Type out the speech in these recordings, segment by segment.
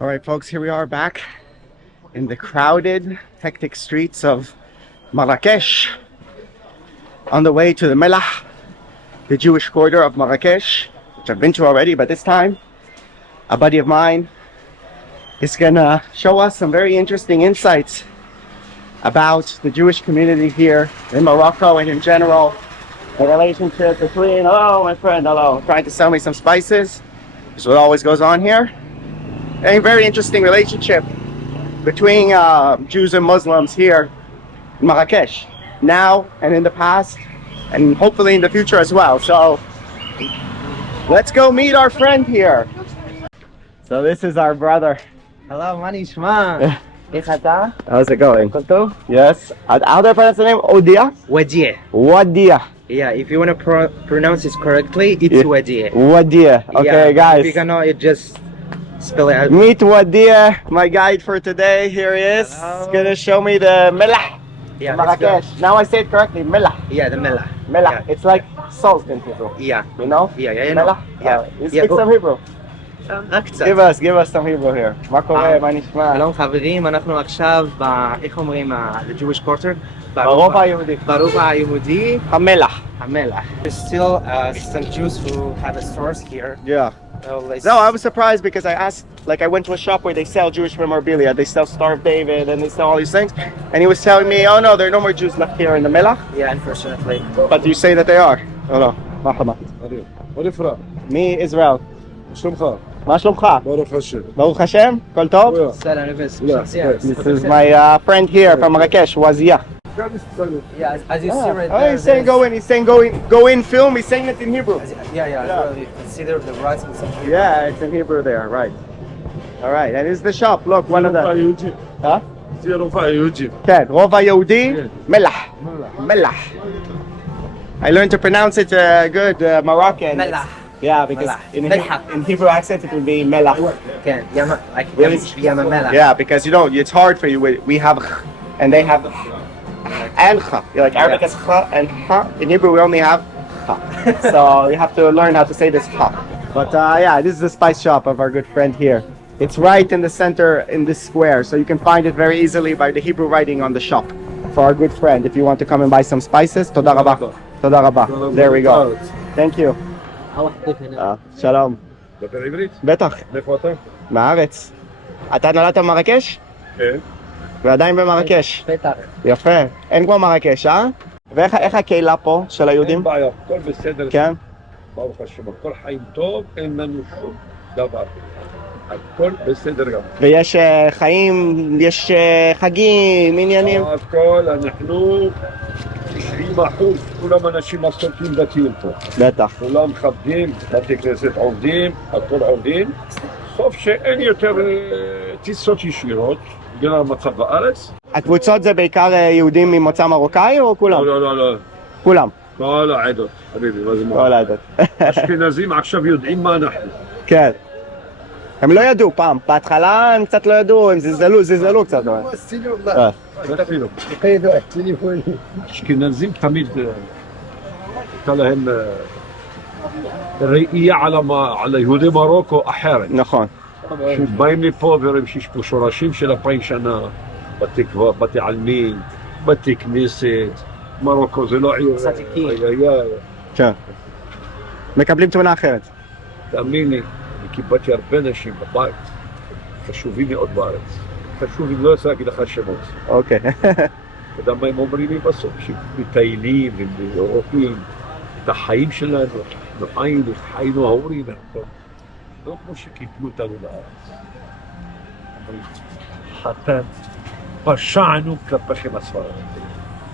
All right, folks, here we are back in the crowded, hectic streets of Marrakech on the way to the Melah, the Jewish quarter of Marrakech, which I've been to already, but this time a buddy of mine is gonna show us some very interesting insights about the Jewish community here in Morocco and in general, the relationship between, hello my friend, hello, trying to sell me some spices, which is what always goes on here. A very interesting relationship between Jews and Muslims here in Marrakech, now and in the past, and hopefully in the future as well. So let's go meet our friend here. So this is our brother. Hello, Manishma. How's it going? Konto? Yes. How do I pronounce the name? Odia? Wadia. Wadia. Yeah, if you want to pronounce it correctly, it's Yeah. Wadia. Wadia. Okay, Yeah, guys. If you cannot, it just spell it out. Meet Wadia, my guide for today. Here he is. Hello. He's gonna show me the Melah. Yeah, let's go. Marrakech. Now I say it correctly. Melah. Yeah, the Mela. Melah. Yeah. It's like salt in Hebrew. Yeah. You know? Yeah, Melah. Yeah. You Yeah, speak go. some Hebrew. קצת. Give us some Hebrew here. מה קורה? מה נשמע? שלום חברים, אנחנו עכשיו, איך אומרים, the Jewish quarter? ברובע היהודי. ברובע היהודי, המלח. המלח. There's still some Jews who have stores here. Yeah. So let's... No, I was surprised because I asked, like I went to a shop where they sell Jewish memorabilia. They sell Star of David and they sell all these things. And he was telling me, oh no, there are no more Jews left here in the Melach. Yeah, unfortunately. But you say that they are. Oh no. مرحبا. Me, Israel. מה שלומך? ברוך השם? הכל טוב? This is my friend here from Marrakech, Wazia. Yeah, as you see right Oh, there. he's saying go in film. He's saying it in Hebrew. Yeah. You consider the writings in here. Yeah, it's in Hebrew there, right. All right, and it's the shop. Look, one of the... Huh? כן, רובע יהודי, מלח. מלח. I learned to pronounce it good Moroccan. Melach. Yeah, because in Hebrew accent it would be melach. Okay, like Yama. Yeah, because you know it's hard for you. We have ch and they have and ch. Like Arabic is ch and ha. In Hebrew we only have ch. So you have to learn how to say this ch. But yeah, this is the spice shop of our good friend here. It's right in the center in this square, so you can find it very easily by the Hebrew writing on the shop. For our good friend, if you want to come and buy some spices, toda rabah. Toda rabah. There we go. Thank you. שלום. דבר עברית? בטח. מאיפה אתה? מהארץ. אתה נולדת במרקש? כן. ועדיין במרקש. בטח. יפה. אין כמו מרקש, אה? ואיך הקהילה פה של היהודים? אין בעיה, הכל בסדר. כן? ברוך השם, הכל חיים טוב, אין לנו שום דבר. הכל בסדר גם. ויש חיים, יש חגים, עניינים? הכל, אנחנו 90%, כולם אנשים מסורתיים דתיים פה. בטח. כולם מכבדים, בתי כנסת עובדים, הכל עובדים. סוף שאין יותר טיסות ישירות, בגלל המצב בארץ. הקבוצות זה בעיקר יהודים ממוצא מרוקאי או כולם? לא. כולם. כל העדות, חביבי, מה זה מה? כל העדות. אשכנזים עכשיו יודעים מה אנחנו. כן. הם לא ידעו פעם, בהתחלה הם קצת לא ידעו, הם זלזלו קצת. אשכנזים תמיד הייתה להם ראייה על יהודי מרוקו אחרת. נכון. שבאים לפה ורואים שיש פה שורשים של 2000 שנה, בתי עלמין, בתי כנסת, מרוקו זה לא עיר. כן. מקבלים תמונה אחרת. תאמין לי, קיבלתי הרבה אנשים בבית, חשובים מאוד בארץ. חשובים, לא רוצה להגיד לך שמות. אוקיי. אתה יודע מה הם אומרים לי בסוף? שמטיילים ואירופים, את החיים שלנו, אנחנו חיינו ההורים, לא כמו שקיבלו אותנו לארץ. חתן, פשענו כלפיכם הספרדים.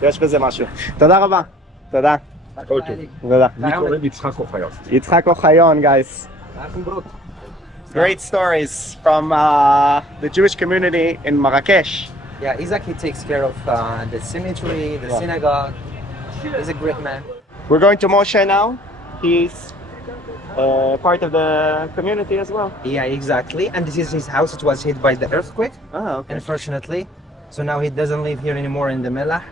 יש בזה משהו. תודה רבה. תודה. הכל טוב. תודה. אני קוראים יצחק אוחיון. יצחק אוחיון, guys. Great stories from the Jewish community in Marrakech. Yeah, Isaac, he takes care of the cemetery, the synagogue. He's a great man. We're going to Moshe now. He's part of the community as well. Yeah, exactly. And this is his house. It was hit by the earthquake, Okay. unfortunately. So now he doesn't live here anymore in the Mellah.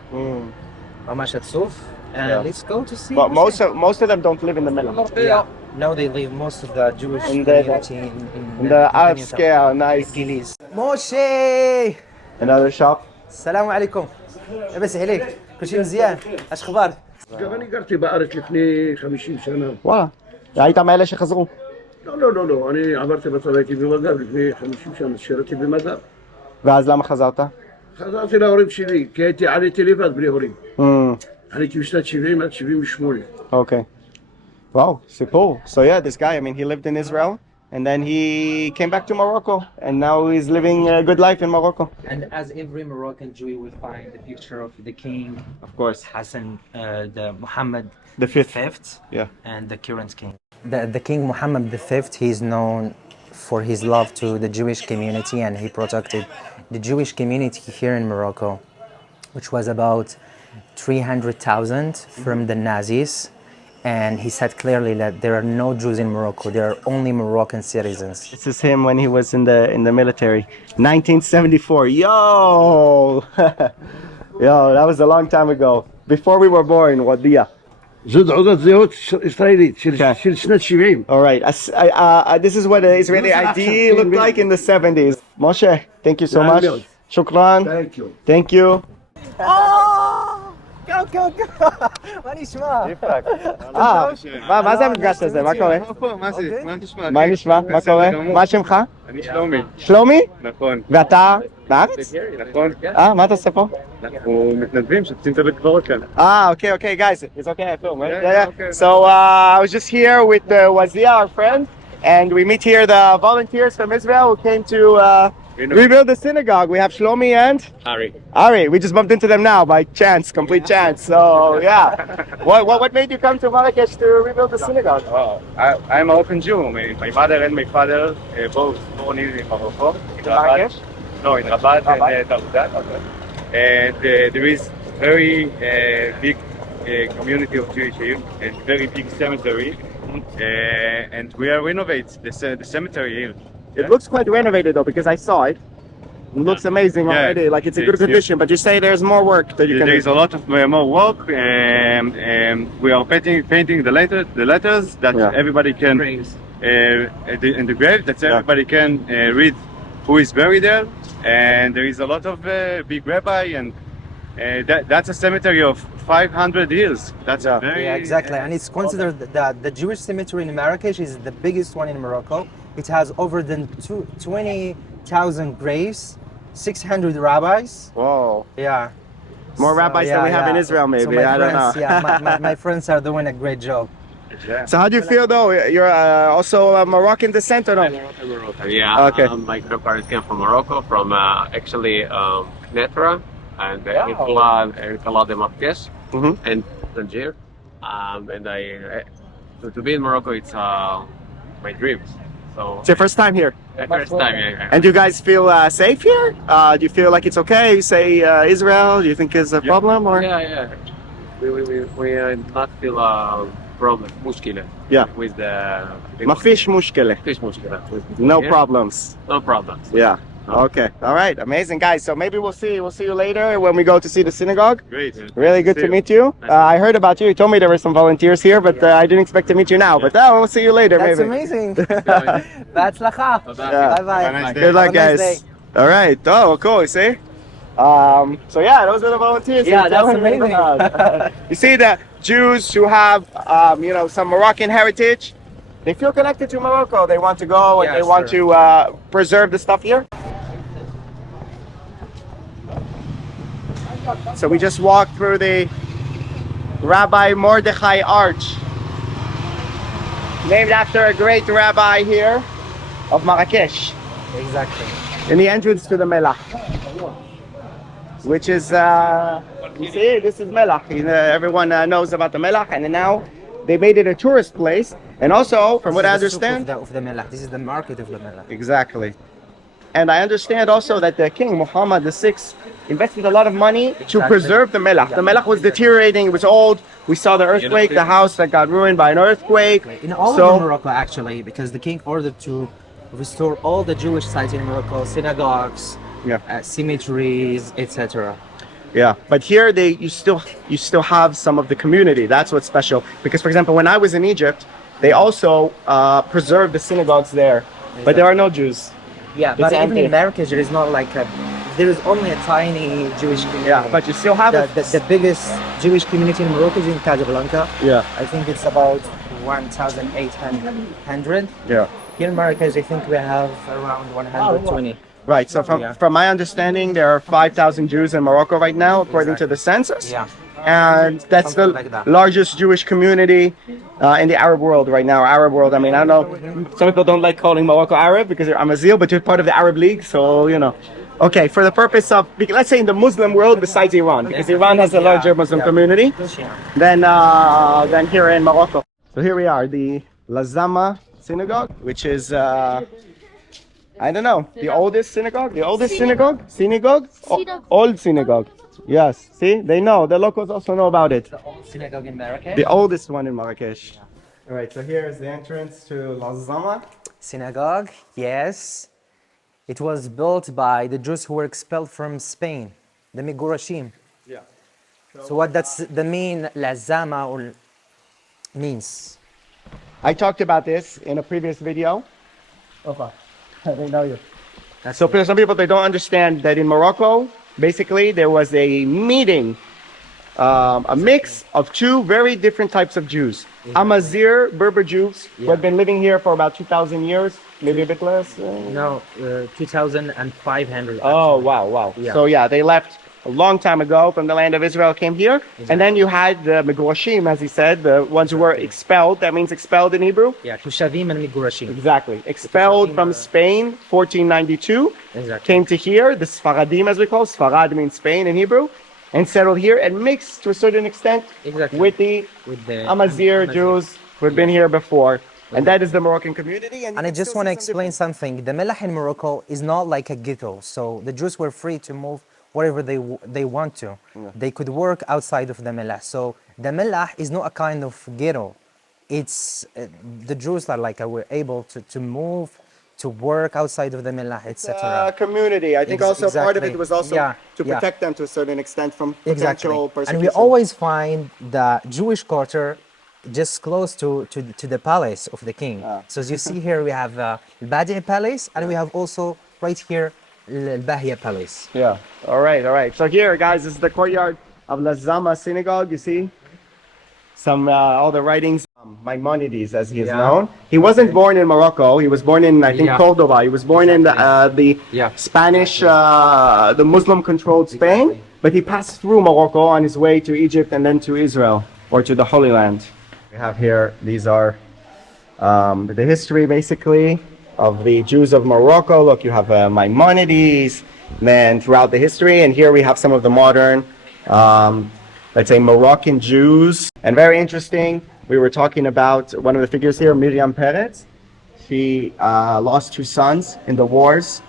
Mamash Atzuf. And let's go to see. But most of them don't live in the middle. Yeah. Now they live most of the Jewish In the- community in the Arab New Town. scale, nice. Gilis. Moshe! Another shop. السلام عليكم. لاباس عليك؟ كل شيء مزيان؟ اش اخبارك؟ אני גרתי בארץ לפני 50 שנה. וואלה. היית מאלה שחזרו. לא, אני עברתי בצבא, הייתי במג"ב לפני 50 שנה, שירתי במג"ב. ואז למה חזרת? חזרתי להורים שלי, כי עליתי לבד בלי הורים. Mm, עליתי בשנת 70 עד 78. okay. Wow, סיפור. So yeah, this guy, I mean, he lived in Israel and then he came back to Morocco and now he's living a good life in Morocco. And as every Moroccan Jew will find the picture of the king, Of course. Hassan, the Muhammad The fifth. fifth, Yeah. and the current king. The king Muhammad V, he is known for his love to the Jewish community, and he protected the Jewish community here in Morocco, which was about 300,000 from the Nazis. And he said clearly that there are no Jews in Morocco, there are only Moroccan citizens. This is him when he was in the military. 1974. Yo! Yo, that was a long time ago. Before we were born, Wadia. זו תעודת זהות ישראלית כן. של שנת 70. All right. This is what the Israeli ID looked like in the 70s. Moshe, thank you so Yeah, much. Lord. Shukran. Thank you. Thank you. go! מה נשמע? מה זה המפגש הזה? מה קורה? מה נשמע? מה קורה? מה שמך? אני שלומי, שלומי? נכון, ואתה בארץ? נכון. מה אתה עושה פה? אנחנו מתנדבים שופטים את הבית קברות כאן. Okay, guys. It's okay, I film, right? Yeah, okay. So I was just here with Wazia, our friend, and we meet here the volunteers from Israel who came to rebuild the synagogue. We have Shlomi and Ari. We just bumped into them now by chance, complete chance. So yeah, what made you come to Marrakech to rebuild the synagogue? Oh, I'm a Moroccan Jew. My mother and my father both born in Morocco. In Marrakech? No, in Rabat and Taoudat. And there is very big community of Jewish here and very big cemetery. And we are renovate the cemetery here. It looks quite renovated though, because I saw it. It looks amazing Yeah. already. Like it's in good It's- condition, but you say there's more work that you can There is do. a lot of more work. We are painting the letters that Yeah. everybody can in the grave that everybody can read who is buried there. And there is a lot of big rabbi, and that's a cemetery of 500 years. That's Yeah. very Yeah, exactly. And it's considered that the Jewish cemetery in Marrakech is the biggest one in Morocco. It has over than 20,000 graves, 600 rabbis. Whoa. Yeah. More rabbis than we have in Israel, maybe. So my I don't friends, know. Yeah, my friends are doing a great job. So how do you feel though? You're also a Moroccan descent or no? Yeah, Okay. my grandparents came from Morocco, from actually Netra and Incala de Marrakech Mhm. and Tangier. And to be in Morocco, it's my dreams. So It's your first time here. my first time. Yeah. And do you guys feel safe here? Do you feel like it's okay? You say Israel, do you think is a problem or? Yeah. We not feel problem, mushkila. Yeah. With the Mafish mushkele. fish mushkila. No Yeah. problems. No problems. Yeah. Okay. All right. Amazing, guys. So maybe we'll see you later when we go to see the synagogue. great. Really good to meet you. I heard about you. You told me there were some volunteers here, but I didn't expect to meet you now. But we'll see you later, That's maybe. amazing. בהצלחה. Yeah. Bye bye. Have a nice day. Good luck, Have a nice guys. day. All right. Oh, cool. You see? So yeah, those are the volunteers. Yeah, you were that's telling me amazing. about. You see the Jews who have, some Moroccan heritage. They feel connected to Morocco. They want to go and Yeah, they want sure. to preserve the stuff here. So we just walked through the Rabbi Mordechai Arch, named after a great rabbi here of Marrakech, Exactly. in the entrance to the Melach, which is, you see, this is Melach. Everyone knows about the Melach, and now they made it a tourist place. And also, from what I This is the souk understand, of the Melach. This is the market of the Melach. exactly. And I understand also that the king, Muhammad VI, invested a lot of money to Exactly. preserve the Melach. The Melach was deteriorating, it was old. We saw the earthquake, the house that got ruined by an earthquake. In all So- of Morocco, actually, because the king ordered to restore all the Jewish sites in Morocco, synagogues, Yeah. cemeteries, etc. Yeah, but here you still have some of the community. That's what's special. Because for example, when I was in Egypt, they also preserve the synagogues there, but there are no Jews. Yeah, but even empty. in Marrakech, there is not like a. There is only a tiny Jewish community. Yeah, but you still have the biggest Jewish community in Morocco is in Casablanca. Yeah. I think it's about 1,800. Yeah. Here in Marrakech, I think we have around 120. Right. So from my understanding, there are 5,000 Jews in Morocco right now, according to the census. Yeah. And that's Something the like that. largest Jewish community in the Arab world right now. Arab world. I mean, I don't know. Some people don't like calling Morocco Arab because they're Amazigh, but you're part of the Arab League, so you know. Okay, for the purpose of, let's say in the Muslim world besides Iran, because Iran has a larger Muslim community than here in Morocco. So here we are, the Lazama synagogue, which is, I don't know, the oldest synagogue? Old synagogue. Yes, see, they know, the locals also know about it. The old synagogue in Marrakech. The oldest one in Marrakech. All right, so here is the entrance to Lazama. Synagogue, yes. It was built by the Jews who were expelled from Spain, the Migurashim. Yeah. So what that's the mean Lazama or means? I talked about this in a previous video. I don't know you. So for some people, they don't understand that in Morocco, basically, there was a meeting, a mix of two very different types of Jews. Amazigh, Berber Jews, who had been living here for about 2,000 years, maybe a bit less. No, 2,500. Oh, wow. Yeah. So yeah, they left a long time ago from the land of Israel, came here. And then you had the Migurashim, as he said, the ones who were expelled. That means expelled in Hebrew. Yeah, Tushavim and Migurashim. Exactly. Expelled from Spain, 1492. Exactly. Came to here, the Sfaradim as we call. Sfarad means Spain in Hebrew. And settled here and mixed to a certain extent with the Amazigh Jews who had been here before. And that is the Moroccan community. And I just want to explain something. The Mellah in Morocco is not like a ghetto. So the Jews were free to move wherever they want to. Yeah. They could work outside of the Mellah. So the Mellah is not a kind of ghetto. It's the Jews are like were able to move, to work outside of the Mellah, etc. Community. I think also part of it was also to protect them to a certain extent from potential persecution. And we always find the Jewish quarter just close to the palace of the king. So as you see here, we have Al-Badi Palace, and we have also right here Al-Bahia Palace. Yeah. All right. So here, guys, this is the courtyard of Lazama Synagogue. You see some all the writings. Maimonides, as he is known. He wasn't born in Morocco. He was born in, I think, Cordoba. He was born in the Spanish, the Muslim-controlled Spain. But he passed through Morocco on his way to Egypt and then to Israel, or to the Holy Land. We have here, these are the history, basically, of the Jews of Morocco. Look, you have Maimonides, then throughout the history. And here we have some of the modern, let's say, Moroccan Jews. And very interesting, we were talking about one of the figures here, Miriam Peretz. She lost two sons in the wars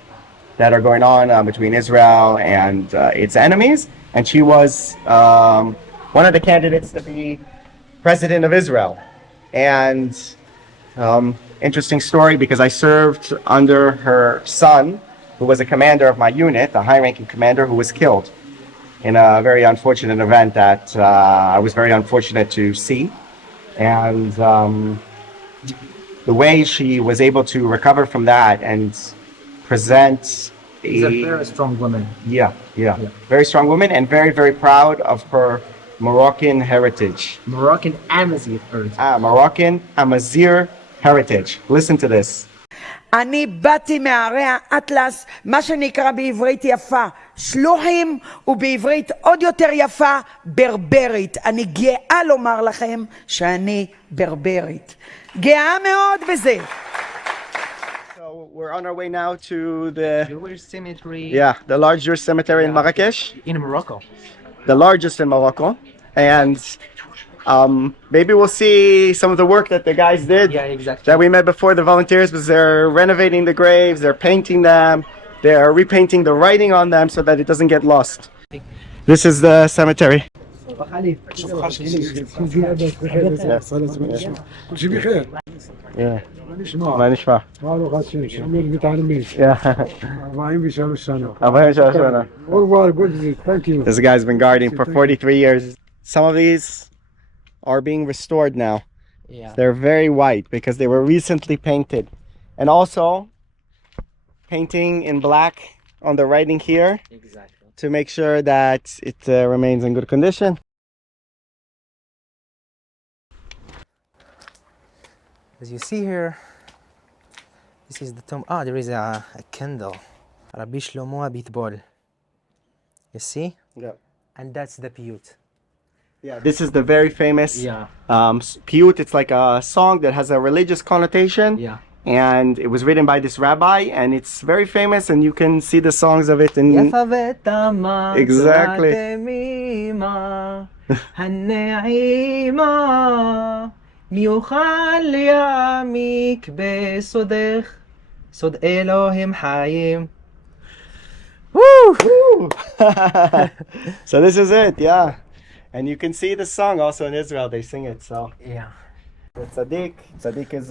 that are going on between Israel and its enemies. And she was one of the candidates to be president of Israel. And interesting story, because I served under her son, who was a commander of my unit, a high-ranking commander who was killed in a very unfortunate event that I was very unfortunate to see. And the way she was able to recover from that and present She's a very strong woman. Yeah. Very strong woman and very, very proud of her Moroccan heritage. Moroccan Amazigh heritage. Moroccan Amazigh heritage. Listen to this. אני באתי מערי האטלס, מה שנקרא בעברית יפה שלוחים, ובעברית עוד יותר יפה ברברית. אני גאה לומר לכם שאני ברברית. גאה מאוד בזה. So we're on our way now to the Jewish cemetery. Yeah, the large Jewish cemetery in Marrakech. In Morocco. The largest in Morocco. And maybe we'll see some of the work that the guys did. Yeah, exactly. That we met before, the volunteers, because they're renovating the graves, they're painting them, they're repainting the writing on them so that it doesn't get lost. This is the cemetery. Yeah. מה נשמע? This guy's been guarding for 43 years. Some of these are being restored now. Yeah. They're very white because they were recently painted. And also painting in black on the writing here Exactly. to make sure that it remains in good condition. As you see here, this is the tomb. Ah, there is a candle. Rabbi Shlomo Abitbol. You see? Yeah. And that's the piyut. Yeah, this is the very famous Yeah. piyut. It's like a song that has a religious connotation. Yeah. And it was written by this rabbi, and it's very famous, and you can see the songs of it in exactly. מי יוכל יעמיק בסודך, סוד אלוהים חיים. Woo! So this is it, yeah. And you can see the song also in Israel, they sing it, so. Yeah. The Tzaddik. Tzaddik is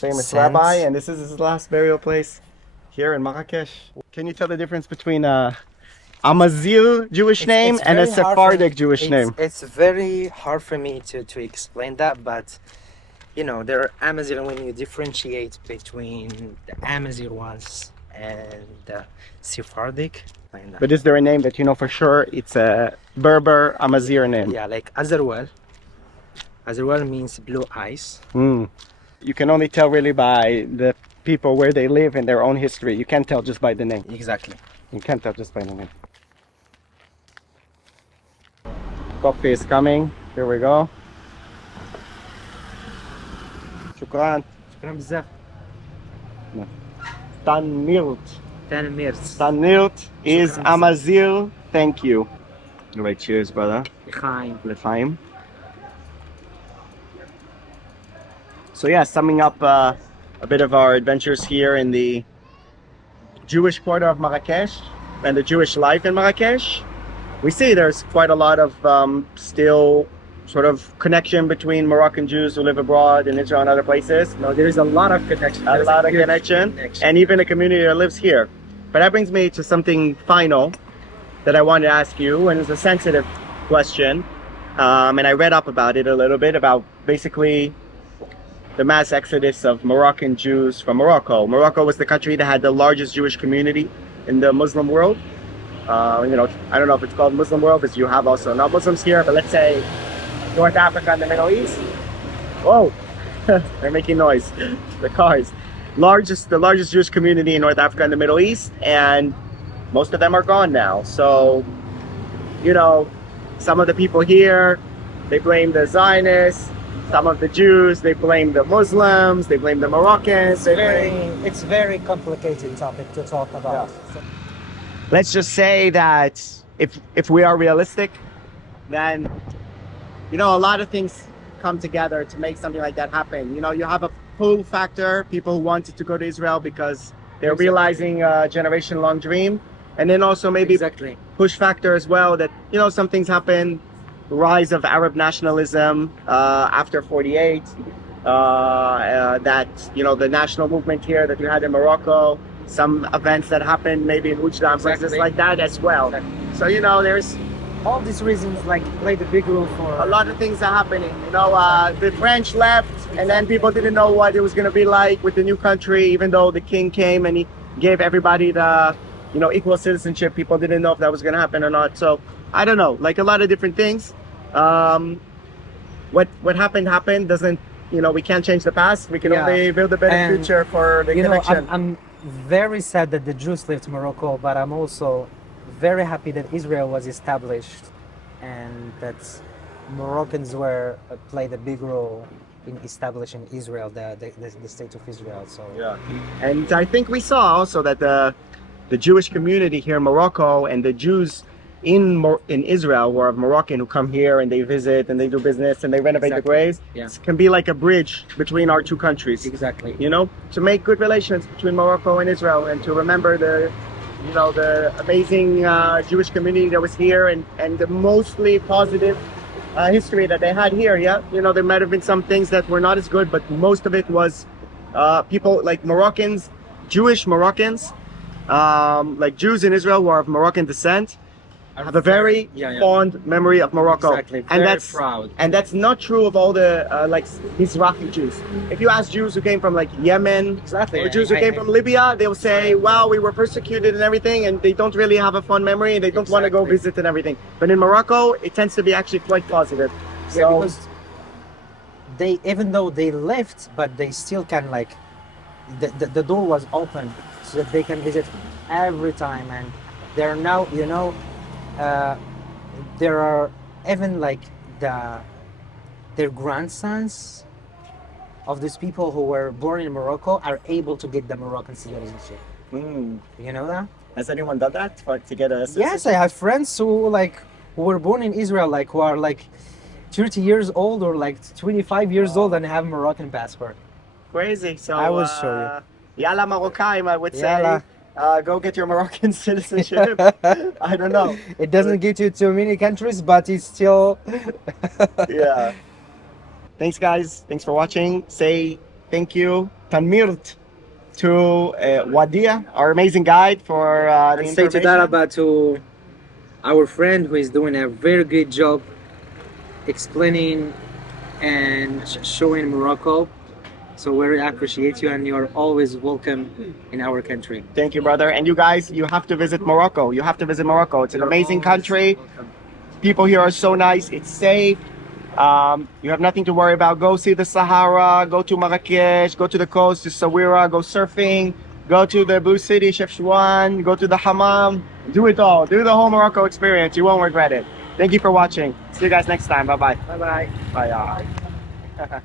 famous Saint. rabbi, and this is his last burial place here in Marrakech. Can you tell the difference between Amazigh Jewish name and a Sephardic Jewish name? It's very hard for me to explain that, but you know, there are Amazigh when you differentiate between the Amazigh ones and the Sephardic. But is there a name that you know for sure it's a Berber Amazigh name? Yeah, like Azarwal. Azarwal means blue eyes. You can only tell really by the people where they live and their own history. You can't tell just by the name. Exactly. You can't tell just by the name. Coffee is coming. Here we go. Shukran. شكرا بزاف. Tanirt. تنميرت. Tanirt is Shukran. Amazigh. Thank you. All right, cheers, brother. L'chaim. L'chaim. So yeah, summing up a bit of our adventures here in the Jewish quarter of Marrakech and the Jewish life in Marrakech. We see there's quite a lot of still sort of connection between Moroccan Jews who live abroad in Israel and other places. No, there is a lot of connection. A lot of connection, and even a community that lives here. But that brings me to something final that I wanted to ask you, and it's a sensitive question. And I read up about it a little bit, about basically the mass exodus of Moroccan Jews from Morocco. Morocco was the country that had the largest Jewish community in the Muslim world. I don't know if it's called Muslim world because you have also non-Muslims here, but let's say North Africa and the Middle East. Whoa, they're making noise. The cars. The largest Jewish community in North Africa and the Middle East, and most of them are gone now. So, some of the people here, they blame the Zionists. Some of the Jews, they blame the Muslims, they blame the Moroccans. It's very complicated topic to talk about. Yeah. Let's just say that if we are realistic, then a lot of things come together to make something like that happen. You have a pull factor, people who wanted to go to Israel because they're realizing a generation-long dream, and then also maybe push factor as well that some things happen. Rise of Arab nationalism after 48, that the national movement here that we had in Morocco, some events that happened maybe in Oujda, places like that as well. So there's all these reasons played a big role for a lot of things are happening. The French left, and then people didn't know what it was going to be like with the new country, even though the king came and he gave everybody the equal citizenship. People didn't know if that was going to happen or not. So I don't know, a lot of different things. What happened doesn't, we can't change the past. We can only build a better future for the connection. I'm very sad that the Jews left Morocco, but I'm also very happy that Israel was established and that Moroccans played a big role in establishing Israel, the state of Israel. So yeah, and I think we saw also that the Jewish community here in Morocco and the Jews in Israel who are Moroccan who come here and they visit and they do business and they renovate the graves. It can be like a bridge between our two countries. Exactly. To make good relations between Morocco and Israel, and to remember the amazing Jewish community that was here and the mostly positive history that they had here. Yeah, there might have been some things that were not as good, but most of it was people like Moroccans, Jewish Moroccans, like Jews in Israel who are of Moroccan descent. have a very fond memory of Morocco. Exactly, and very that's proud. And that's not true of all the like Mizrahi Jews. If you ask Jews who came from like Yemen, Exactly. or Jews who came from Libya, they'll say, "Wow, we were persecuted and everything," and they don't really have a fond memory and they don't want to go Exactly. visit and everything. But in Morocco, it tends to be actually quite positive. Yeah, So because they, even though they left, but they still can, like, the door was open so that they can visit every time. And they're now, you know, there are even like their grandsons of these people who were born in Morocco are able to get the Moroccan citizenship. You know that? has anyone done that to get a Yes, I have friends who were born in Israel, like who are like 30 years old or like 25 years old and have Moroccan passport. Crazy. So I will show you. Yalla Marokkaim, I would say. Yalla. Go get your Moroccan citizenship. I don't know. It doesn't get you to many countries, but it's still. Yeah. Thanks, guys. Thanks for watching. Say thank you, Tanmirt, to Wadia, our amazing guide, for the And say information. Tudaraba to our friend who is doing a very good job explaining and showing Morocco. So we really appreciate you, and you're always welcome in our country. Thank you, brother. And you guys, you have to visit Morocco. You have to visit Morocco. It's an amazing country. People here are so nice. It's safe. You have nothing to worry about. Go see the Sahara. Go to Marrakech. Go to the coast, to Sawira. Go surfing. Go to the Blue City, Chefchaouen. Go to the Hammam. Do it all. Do the whole Morocco experience. You won't regret it. Thank you for watching. See you guys next time. Bye-bye. Bye-bye. Bye.